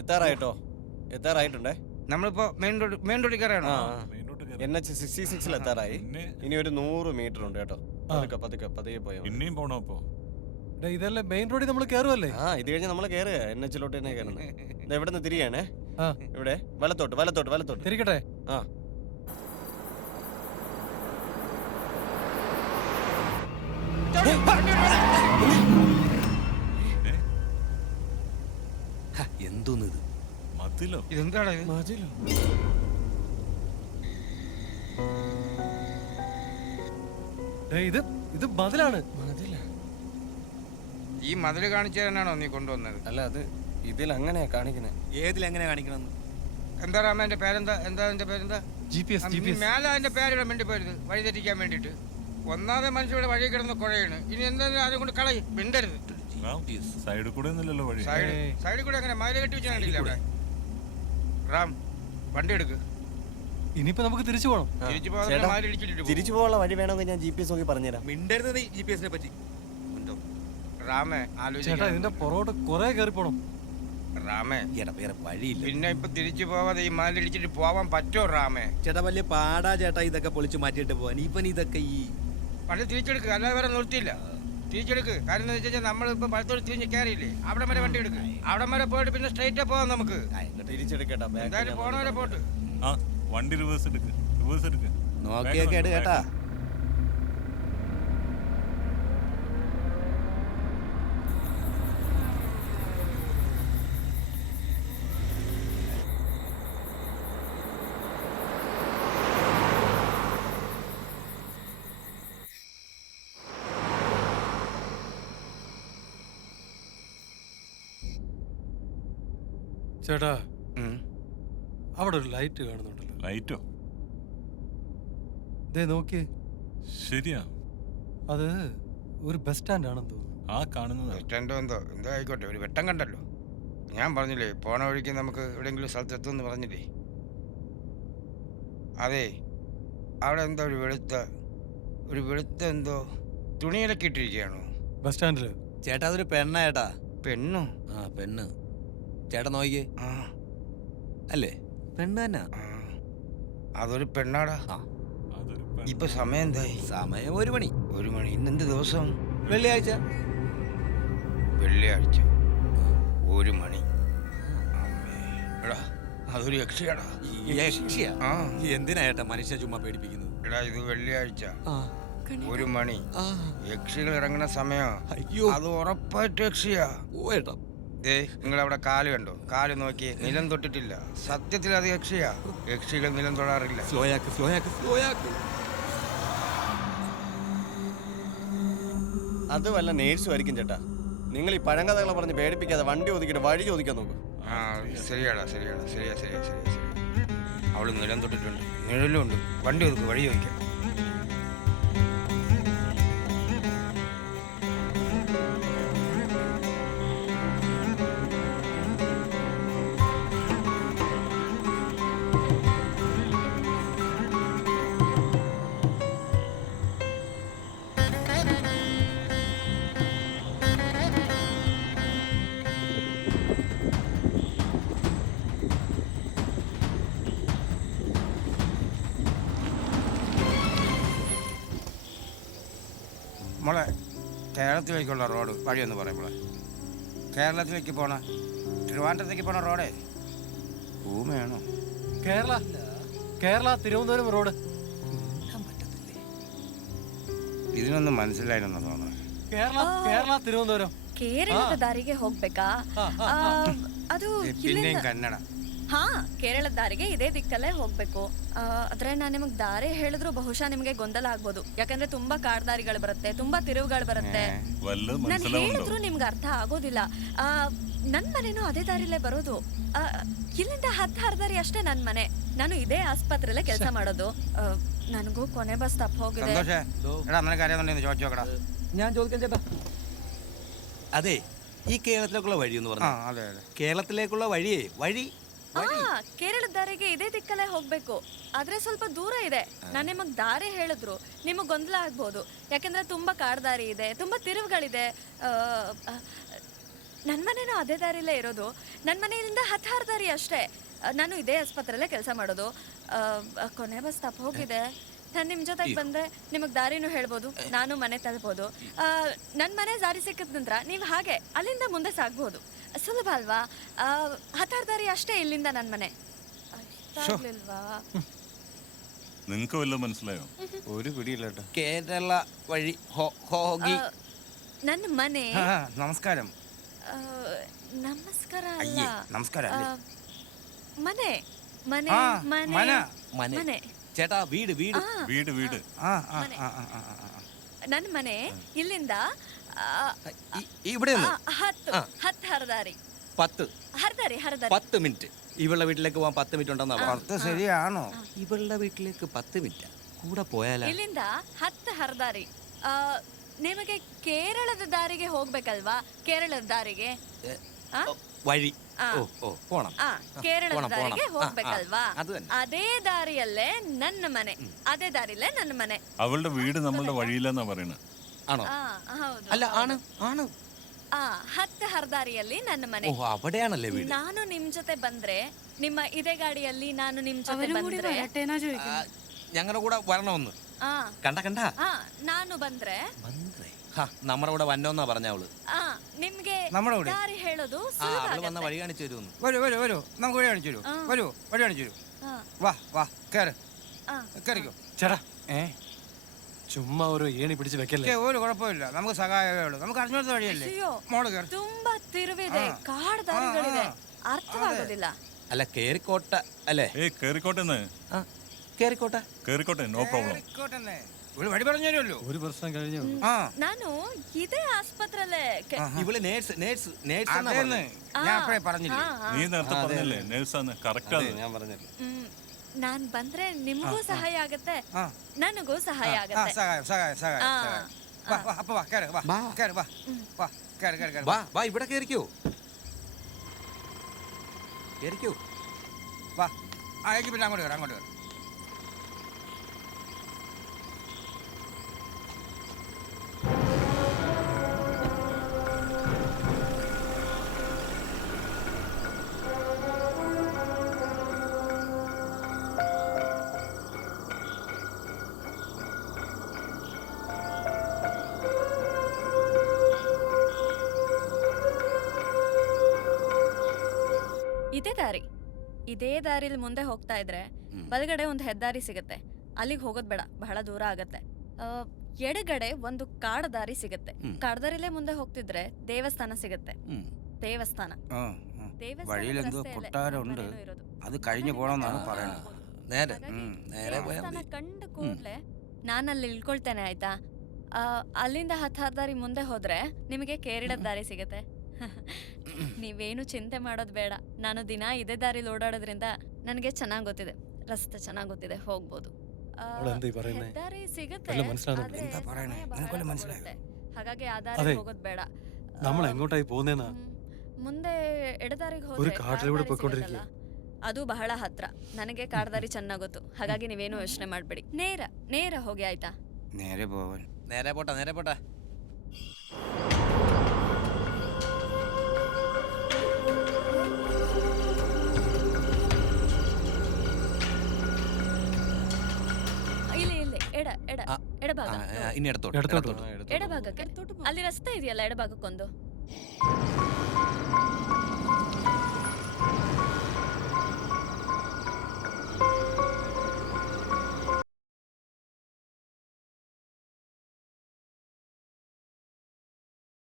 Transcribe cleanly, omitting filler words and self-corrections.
എത്താറായിട്ടോ? എത്താറായിട്ടുണ്ടേ. നമ്മളിപ്പോ മെയിൻ റോഡിൽ കയറാണോ? NH66 എത്താറായി. ഇനി ഒരു 100 മീറ്റർ ഉണ്ട് കേട്ടോ. പതുക്കെ പോയാ പിന്നെയും പോണോ? അപ്പോ ഇതല്ലേ മെയിൻ റോഡിൽ നമ്മൾ കയറുമല്ലേ? ഇത് കഴിഞ്ഞ് നമ്മൾ കയറുക NH-ലോട്ട് തന്നെ കയറുന്നത്. എവിടെ നിന്ന് തിരിയാണേ? ഇവിടെ വലത്തോട്ട് തിരിക്കട്ടെ. എന്തോന്നിത്? മതിലോ? ഇതെന്താണ് ഇത് മതിലാണ്. ഈ മതില് കാണിച്ചു തന്നെയാണോ നീ കൊണ്ടുവന്നത്? അല്ല, അത് ഇതിൽ അങ്ങനെയാ കാണിക്കണേ. ഏതിലെങ്ങനെയാ കാണിക്കണമെന്ന്? എന്താ രാമ എന്റെ പേരെന്താ? എന്റെ പേരെന്താ? GPS. മേലെ അതിന്റെ പേരിടാൻ വേണ്ടി പോരുത്, വഴി തെറ്റിക്കാൻ വേണ്ടിട്ട്. ഒന്നാമതെ മനുഷ്യരുടെ വഴി കിടന്ന് കുഴയാണ്. ഇനി എന്താ അതും കൊണ്ട് കളയും, മിണ്ടരുത്. സൈഡിൽ കൂടെ ഒന്നുമില്ലല്ലോ വഴി. സൈഡിൽ കൂടെ അങ്ങനെ മതില് കെട്ടി വെച്ചാൽ കണ്ടില്ല അവിടെ. റാം, വണ്ടി എടുക്ക്. ഇനിയിപ്പോ നമുക്ക് തിരിച്ചു പോകണം. തിരിച്ചു പോകാനുള്ള വഴി വേണമെങ്കിൽ ഞാൻ GPS നോക്കി പറഞ്ഞുതരാം. മിണ്ടരുത് GPS-നെ പറ്റി. റാമേ, ചേട്ടാ ഇതിന്റെ പുറകോട്ട് കുറെ കയറി പോണം. റാമേ, വേറെ വഴിയില്ല. പിന്നെ ഇപ്പൊ തിരിച്ചു പോവാതെ ഈ മതിലിടിച്ചിട്ട് പോവാൻ പറ്റുമോ റാമേ? ചേട്ടാ വലിയ പാടാ ചേട്ടാ ഇതൊക്കെ പൊളിച്ചു മാറ്റിയിട്ട് പോവാൻ. ഇതൊക്കെ ഈ വണ്ടി തിരിച്ചെടുക്കുക, അല്ലാതെ വേറെ നിർത്തിയില്ല. തിരിച്ചെടുക്ക്. കാര്യം എന്താ വെച്ചാൽ നമ്മളിപ്പോ പലത്തോട് തിരിഞ്ഞ് കയറിയില്ലേ, അവിടെ വരെ വണ്ടി എടുക്കുക. അവിടെ വരെ പോയിട്ട് പിന്നെ സ്ട്രൈറ്റ് പോവാം നമുക്ക്. തിരിച്ചെടുക്കട്ടെ. എന്തായാലും പോണവരെ പോട്ട്. വണ്ടി റിവേഴ്സ് എടുക്ക്. നോക്കിയൊക്കെ എടു കേട്ടാ. ചേട്ടാ അവിടെ ഒരു ലൈറ്റ് കാണുന്നുണ്ടല്ലോ. ലൈറ്റോ? ദേ നോക്കിയേ. ശരിയാ, അത് ഒരു ബസ് സ്റ്റാൻഡ് ആണെന്ന് തോന്നുന്നു. കാണുന്നത് എന്തോ എന്തോ ആയിക്കോട്ടെ, ഒരു വെട്ടം കണ്ടല്ലോ. ഞാൻ പറഞ്ഞില്ലേ പോണ വഴിക്ക് നമുക്ക് എവിടെയെങ്കിലും സ്ഥലത്ത് എത്തുമെന്ന് പറഞ്ഞില്ലേ. അതെ, അവിടെ എന്തോ ഒരു വെളുത്ത എന്തോ തുണിയിലൊക്കെ ഇട്ടിരിക്കുകയാണോ ബസ് സ്റ്റാൻഡില്? ചേട്ടാ അതൊരു പെണ്ണാ ചേട്ടാ. പെണ്ണോ? പെണ്ണ്. ചേട്ടാ നോക്കിയേ. അല്ലേ, പെണ്ണ് തന്നെ. അതൊരു പെണ്ണാടാ. ഇപ്പൊ സമയം എന്തായി? സമയം 1 മണി. 1 മണി. ഇന്നെന്ത് ദിവസം? വെള്ളിയാഴ്ച. 1 മണി. എടാ, അതൊരു യക്ഷിയാടാ. യക്ഷിയാ? എന്തിനാ ചേട്ടാ മനുഷ്യ ചുമ്മാ പേടിപ്പിക്കുന്നത്? എടാ, ഇത് വെള്ളിയാഴ്ച 1 മണി. യക്ഷികൾ ഇറങ്ങുന്ന സമയം. അയ്യോ, അത് ഉറപ്പായിട്ട് യക്ഷിയാ. ഓ ഏട്ടാ, നിങ്ങൾ അവിടെ കാല് കണ്ടോ? കാല് നോക്കി, നിലം തൊട്ടിട്ടില്ല. സത്യത്തിൽ അത് യക്ഷിയാ. യക്ഷികൾ നിലം തൊടാറില്ല. സ്ലോയാക്ക്. അത് വല്ല നേഴ്സും ആയിരിക്കും ചേട്ടാ. നിങ്ങൾ ഈ പഴങ്കഥകളെ പറഞ്ഞ് പേടിപ്പിക്കാതെ വണ്ടി ഒതുക്കിട്ട് വഴി ചോദിക്കാൻ നോക്കൂ. ശരിയാ. അവള് നിലം തൊട്ടിട്ടുണ്ട്, നിഴലും ഉണ്ട്. വണ്ടി ഒതുക്ക്, വഴി ചോദിക്കാം. മോളെ, കേരളത്തിലേക്കുള്ള റോഡ് വഴിയൊന്ന് പറയുമ്പോളെ. കേരളത്തിലേക്ക് പോണ, ട്രിവാൻഡ്രത്തേക്ക് പോണ റോഡേ ഭൂമിയാണോ? കേരള തിരുവനന്തപുരം റോഡ്. ഇതിനൊന്നും മനസ്സിലായില്ലെന്ന് തോന്നുന്നു. ಕೇರಳ ತಿರುವನಂತಪುರಂ. ಕೇರಳದ ದಾರಿಗೆ ಹೋಗ್ಬೇಕಾ? ಅದು പിന്നെയും ಕನ್ನಡ. ಹಾ, ಕೇರಳದ ದಾರಿಗೆ ಇದೇ ದಿಕ್ಕಲ್ಲೇ ಹೋಗ್ಬೇಕು. ಆದ್ರೆ ನಾನು ನಿಮಗೆ ದಾರಿ ಹೇಳಿದ್ರು ಬಹುಶಃ ನಿಮಗೆ ಗೊಂದಲ ಆಗ್ಬೋದು. ಯಾಕಂದ್ರೆ ತುಂಬಾ ಕಾಡ್ದಾರಿಗಳು ಬರುತ್ತೆ, ತುಂಬಾ ತಿರುವುಗಳು ಬರುತ್ತೆ. ನಾನು ಹೇಳಿದ್ರು ನಿಮ್ಗೆ ಅರ್ಥ ಆಗೋದಿಲ್ಲ. ನನ್ ಮನೆನೂ ಅದೇ ದಾರಿಲೇ ಬರೋದು. ಇಲ್ಲಿಂದ 10 ದಾರಿ ಅಷ್ಟೇ ನನ್ ಮನೆ. ನಾನು ಇದೇ ಆಸ್ಪತ್ರೆಲ್ಲೇ ಕೆಲಸ ಮಾಡೋದು. ನನಗೂ ಕೊನೆ ಬಸ್ ತಪ್ಪ ಹೋಗಿದೆ. ഞാൻ ചോദിക്കാൻ ചേട്ടാ, അതെ ഈ കേരളത്തിലേക്കുള്ള വഴി എന്ന് പറഞ്ഞു. കേരളത്തിലേക്കുള്ള വഴിയേ വഴി ಕೇರಳದ ದಾರಿಗೆ ಇದೇ ದಿಕ್ಕಲ್ಲೇ ಹೋಗ್ಬೇಕು. ಆದ್ರೆ ಸ್ವಲ್ಪ ದೂರ ಇದೆ. ನಾನು ನಿಮಗ್ ದಾರಿ ಹೇಳಿದ್ರು ನಿಮಗ್ ಗೊಂದಲ ಆಗ್ಬೋದು. ಯಾಕಂದ್ರೆ ತುಂಬಾ ಕಾಡ್ದಾರಿ ಇದೆ, ತುಂಬಾ ತಿರುವುಗಳಿದೆ. ನನ್ ಮನೇನೂ ಅದೇ ದಾರಿಲೇ ಇರೋದು. ನನ್ನ ಮನೆಯಿಂದ 10 ದಾರಿ ಅಷ್ಟೇ. ನಾನು ಇದೇ ಆಸ್ಪತ್ರೆಯಲ್ಲೇ ಕೆಲಸ ಮಾಡೋದು. ಕೊನೆ ಬಸ್ ತಪ್ಪು ಹೋಗಿದೆ. ನಾನು ನಿಮ್ಮ ಜೊತೆಗೆ ಬಂದರೆ ನಿಮಗೆ ದಾರಿನೂ ಹೇಳ್ಬೋದು, ನಾನು ಮನೆ ತಲುಪೋದು. ನನ್ನ ಮನೆ ದಾರಿ ಸಿಕ್ಕಿದ ನಂತರ ನೀವು ಹಾಗೆ ಅಲ್ಲಿಂದ ಮುಂದೆ ಸಾಗ್ಬೋದು. ಸುಲಭ ಅಲ್ವಾ? 10 ದಾರಿ ಅಷ್ಟೇ ಇಲ್ಲಿಂದ ನನ್ನ ಮನೆ. ಅಷ್ಟಾಗ್ಲಿಲ್ವಾ? നിങ്ങക്ക് വല്ലതും മനസ്സിലായോ? ഒരു പിടിയില്ല കേട്ടോ. കേരള വഴി ಹೋಗಿ. ನನ್ನ ಮನೆ. നമസ്കാരം. ನಮಸ್ಕಾರ ಅಲ್ಲ, ಅಯ್ಯೇ, ನಮಸ್ಕಾರ ಅಲ್ಲ. ಮನೆ ಮನೆ ಆ, ಮನೆ ಮನ. ಮನೆ. ചേട്ടാ വീട് വീട് വീട് വീട് ನನ್ನ ಮನೆ ಇಲ್ಲಿಂದ ഇവിടെ നിന്ന് 10 ಹರದಾರಿ. 10 ಹರದಾರಿ 10 മിനിറ്റ്. ഇവളുടെ വീട്ടിലേക്ക് പോകാൻ 10 മിനിറ്റ് ഉണ്ടെന്നാ പറഞ്ഞത്. പുറത്ത് ശരിയാണോ? ഇവളുടെ വീട്ടിലേക്ക് 10 മിനിറ്റ് കൂടെ പോയാലാ? ಇಲ್ಲಿಂದ 10 ಹರದಾರಿ. ನಿಮಗೆ ಕೇರಳದ ದಾರಿಗೆ ಹೋಗ್ಬೇಕಲ್ವಾ? ಕೇರಳದ ದಾರಿಗೆ വഴി. പോണം. ಕೇರಳದ ದಾರಿಗೆ ಹೋಗ್ಬೇಕಲ್ವಾ? അത് തന്നെ. ಅದೇ ದಾರಿಯಲ್ಲೇ ನನ್ನ ಮನೆ. ಅದೇ ದಾರಿಯಲ್ಲೇ ನನ್ನ ಮನೆ. അവളുടെ വീട് നമ്മളുടെ വഴിയില്ലെന്നാ പറയണത്. ആണോ? ಹೌದು. അല്ല ആണ് ആണ്. 10 ಹರದಾರಿಯಲ್ಲಿ ನನ್ನ ಮನೆ. ഓ അവിടെയാണല്ലേ വീട്. ನಾನು ನಿಮ್ ಜೊತೆ ಬಂದ್ರೆ, ನಿಮ್ಮ ಇದೇ ಗಾಡಿಯಲ್ಲಿ ನಾನು ನಿಮ್ ಜೊತೆ ಬಂದ್ರೆ, ഞങ്ങളുടെ കൂടെ വരണമെന്ന് കണ്ട കണ്ട. ನಾನು ಬಂದ್ರೆ നമ്മുടെ കൂടെ വന്നോന്നാ പറഞ്ഞ അവള്. ನಿಮ್ಗೆ നമ്മുടെ കൂടെ? ದಾರಿ ಹೇಳೋದು അവള് വന്ന വഴി കാണിച്ചു തരുമെന്ന്. വരൂ വരൂ വരൂ, നമുക്ക് വഴി കാണിച്ചു തരൂ. വരൂ, വഴി കാണിച്ചു തരൂ. വാ വാ, കേറ്, കേറിക്കോ. ചേട്ടാ ചുമ്മാ ഒരു ഏണി പിടിച്ച് വെക്കല്ലേ. ഒരു കുഴപ്പമില്ല, നമുക്ക് സഹായമേ ഉള്ളൂ. നമുക്ക് അറിഞ്ഞോടുത്ത വഴിയല്ലേ. മോള് കേറ്. ತುಂಬಾ ತಿರುವಿದೆ, ಕಾಡು ದಾರಿಗಳಿದೆ, ಅರ್ಥವಾಗೋದಿಲ್ಲ. അല്ല കേറിക്കോട്ട അല്ലേ? കേറിക്കോട്ടെന്ന്. കേറിക്കോട്ടെ കേറിക്കോട്ടെ, നോ പ്രോബ്ലം. ഒരു വഴി പറഞ്ഞു തരുമല്ലോ. ഒരു പ്രശ്നം കഴിഞ്ഞു. ನಾನು ಇದೇ ಆಸ್ಪತ್ರೆಯಲ್ಲೇ ഇവള് നേഴ്സ് നേഴ്സ് നേഴ്സ് അതെന്ന് ഞാൻ അപ്പഴേ പറഞ്ഞില്ലേ. നീ നേരത്തെ പറഞ്ഞല്ലേ നേഴ്സാന്ന്. കറക്റ്റ് ആണ്. ഞാൻ പറഞ്ഞില്ല. ನಾನ್ ಬಂದ್ರೆ ನಿಮಗೂ ಸಹಾಯ ಆಗತ್ತೆ, ನನಗೂ ಸಹಾಯ ಆಗತ್ತೆ. സഹായം സഹായം സഹായം സഹായം. വാ വാ, അപ്പൊ വാ, കേറ്, വാ കേറ്, വാ വാ, കേറ് കേറ് കേറ്. വാ വാ, ഇവിടെ കേറിക്കോ കേറിക്കോ. വാ, എങ്കിൽ പിന്നെ അങ്ങോട്ട് കേറ്, അങ്ങോട്ട് കേറ്. ಇದೇ ದಾರಿಲಿ ಮುಂದೆ ಹೋಗ್ತಾ ಇದ್ರೆ ಬಲಗಡೆ ಒಂದು ಹೆದ್ದಾರಿ ಸಿಗುತ್ತೆ. ಅಲ್ಲಿಗೆ ಹೋಗೋದ್ ಬೇಡ, ಬಹಳ ದೂರ ಆಗತ್ತೆ. ಎಡಗಡೆ ಒಂದು ಕಾಡು ದಾರಿ ಸಿಗುತ್ತೆ. ಕಾಡ್ದಾರಿಲೇ ಮುಂದೆ ಹೋಗ್ತಿದ್ರೆ ದೇವಸ್ಥಾನ ಸಿಗುತ್ತೆ. ದೇವಸ್ಥಾನ കൊട്ടാരമുണ്ട്, അത് കഴിഞ്ഞു പോണമെന്നാണ് പറയുന്നത്. ದೇವಸ್ಥಾನ ಕಂಡು ಕೂಡ್ಲೆ ನಾನಲ್ಲಿ ಇಳ್ಕೊಳ್ತೇನೆ, ಆಯ್ತಾ? ಅಲ್ಲಿಂದ 10 ದಾರಿ ಮುಂದೆ ಹೋದ್ರೆ ನಿಮಗೆ ಕೇರಳದ ದಾರಿ ಸಿಗುತ್ತೆ. ನೀವೇನು ಚಿಂತೆ ಮಾಡೋದು ಬೇಡ. ನಾನು ದಿನ ಇದೇ ದಾರಿಲಿ ಓಡಾಡೋದ್ರಿಂದ ನನಗೆ ಚೆನ್ನಾಗಿ ಗೊತ್ತಿದೆ, ರಸ್ತೆ ಚೆನ್ನಾಗಿ ಗೊತ್ತಿದೆ, ಹೋಗ್ಬೋದು. ದಾರಿ ಸಿಗುತ್ತೆ, ಹಾಗಾಗಿ ಆ ದಾರಿ ಹೋಗೋದು ಬೇಡ. ಮುಂದೆ ಎಡದಾರಿಗೆ ಹೋದ್ರೆ ಅದು ಬಹಳ ಹತ್ರ. ನನಗೆ ಕಾಡ್ದಾರಿ ಚೆನ್ನಾಗಿ ಗೊತ್ತು, ಹಾಗಾಗಿ ನೀವೇನು ಯೋಚನೆ ಮಾಡ್ಬೇಡಿ. ನೇರ ಹೋಗಿ, ಆಯ್ತಾ? നേരെ പോട്ടെ നേരെ പോട്ടെ. ಎಡಭಾಗ, ഇനി എടുത്തോട്ട് ಎಡಭಾಗಕ್ಕೆ ಅಲ್ಲಿ ರಸ್ತೆ ಇದೆಯಲ್ಲ, ಎಡಭಾಗಕ್ಕೊಂದು.